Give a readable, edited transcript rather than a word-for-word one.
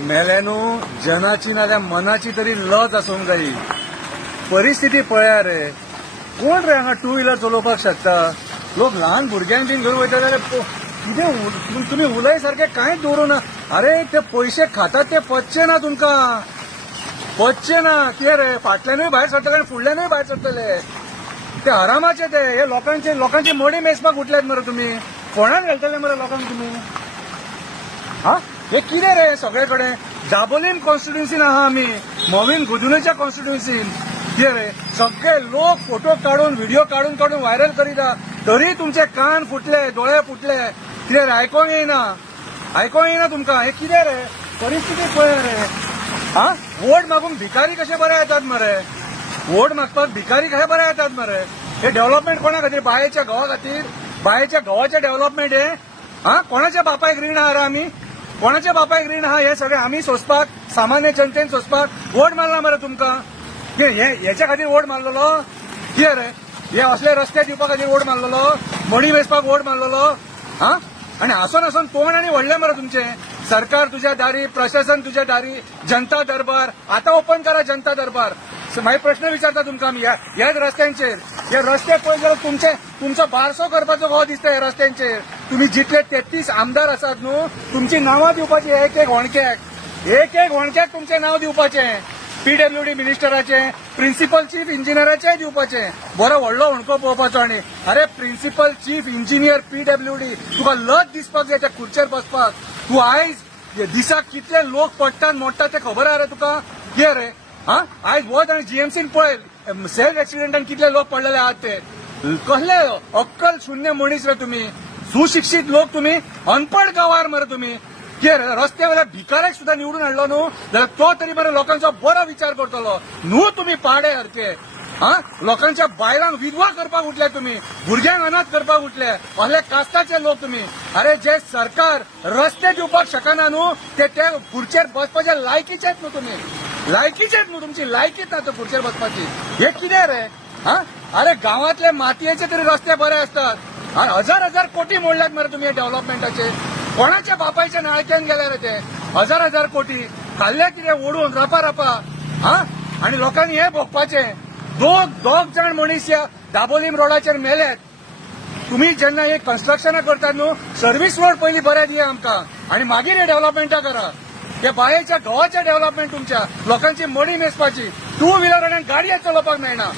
मेल्यानू जनाची नाल्या मनाची तरी लज आसूंक जायी. परिस्थिती पळया रे, कोण रे हांगा टू व्हिलर चलोवपाक शकता. लोक ल्हान भुरग्यांक बीन घेवन वयता जाल्यार कितें तुमी उलय सारखे कांयच दवरूना. अरे ते पयशे खातात ते पचचे ना तुमकां, पचचे ना. कितें रे, फाटल्यानूय भायर सरतले आनी फुडल्यानूय भायर सरतले. ते आरामाचे ते हे लोकांची मडी मेजपाक उठल्यात मरे तुमी. कोणाक घालतले मरे लोकांक तुमी. हा हे कितें रे सगळे कडेन. दाबोलीम कॉन्स्टिट्युएन्सीन आहा आमी, मोवीन गुजूनच्या कॉन्स्टिट्युएन्सीन. कितें रे सगळे लोक फोटो काढून व्हिडिओ काढून व्हायरल करीता, तरी तुमचे कान फुटले, डोळे फुटले. कितें रे आयकोंक येना तुमकां. हे कितें रे परिस्थिती पळय रे. हा वोट मागूंक भिकारी कशे बरे येतात मरे. वोट मागपाक भिकारी कशे बरे येतात मरे. हे डेव्हलपमेंट कोणा खातीर, बायेच्या घोवा खातीर. बायेच्या घोवाचे डेव्हलपमेंट हे. हा कोणाच्या बापायक रीण आहा रे आमी. कोणाच्या बापायक रीण आहा हे सगळे आमी सोंसपाक, सामान्य जनतेन सोंसपाक वोट मारला मरे तुमकां. हेच्या खातीर वोट मारलेलो. कितें रे हे असले रस्ते दिवपा खातीर वोट मारलेलो, मडी वेचपाक वोट मारलेलो. हा आनी हांसून तोंड आनी व्हडले मरे तुमचे. सरकार तुज्या दारी, प्रशासन तुज्या दारी, जनता दरबार. आता ओपन करा जनता दरबार. मागीर प्रश्न विचारता तुमकां आमी ह्याच रस्त्यांचेर. हे रस्ते पळय जाल्यार तुमचो बारसो करपाचो हो दिसता हे रस्त्यांचेर. तुम्ही जितले 33 आमदार आसात न्हू, तुमची नांवां दिवपाची एक एक होणक्याक तुमचें नांव दिवपाचें. पीडब्ल्यूडी मिनिस्टराचे, प्रिन्सिपल चीफ इंजिनियराचे दिवपाचें. बरो व्हडलो होणको पळोवपाचो. आनी अरे प्रिन्सिपल चीफ इंजिनियर पीडब्ल्यूडी तुका लज दिसपाक जाय त्या खुर्चेर बसपाक. तूं आयज दिसाक कितले लोक पडटात मोडटात ते खबर आहा रे तुका. कितें रे हा आयज वच आनी जीएमसीन पळय सेल्फ एक्सिडेंटान कितले लोक पडलेले आहात ते. कसले अक्कल शून्य मनीस रे तुमी. सुशिक्षित लोक तुमी, अनपड गंवार मरे तुमी. कितें रस्ते वयल्या भिकाऱ्याक सुद्दां निवडून हाडलो न्हू जाल्यार तो तरी मरे लोकांचो बरो विचार करतलो न्हू. तुमी पाडे हरके. हा लोकांच्या बायलांक विधवा करपाक उठले तुमी, भुरग्यांक अनाथ करपाक उठले. असले कास्ताचे लोक तुमी. अरे जे सरकार रस्ते दिवपाक शकना न्हू ते खुर्चेर बसपाचे लायकीचेच न्हू तुमी. लायकीचेच न्हू, तुमची लायकीच ना तो खुर्चेर बसपाची. हे कितें रे. हा अरे गांवांतले मातयेचे तरी रस्ते बरे असतात. हजार कोटी मोडल्यात मरे तुम्ही डेव्हलपमेंटाचे. कोणाच्या बापायच्या नाळक्यान गेले रे ते हजार कोटी. खाल्ले कितें ओडून रपा. हा आणि लोकांनी हे भोगपाचे. दोग जाण मनीस या दाबोलीम रोडाचेर मेल्यात. तुम्ही जेन्ना हे कन्स्ट्रक्शनां करतात न्हू, सर्व्हिस रोड पयलीं बरे दिया आमकां आणि मागीर हे डेव्हलपमेंटा करा. हे बायेच्या घोवाचे डेव्हलपमेंट तुमच्या लोकांची मडी मेजपाची. टू व्हिलर आणि गाडयो चलोवपाक मेळना.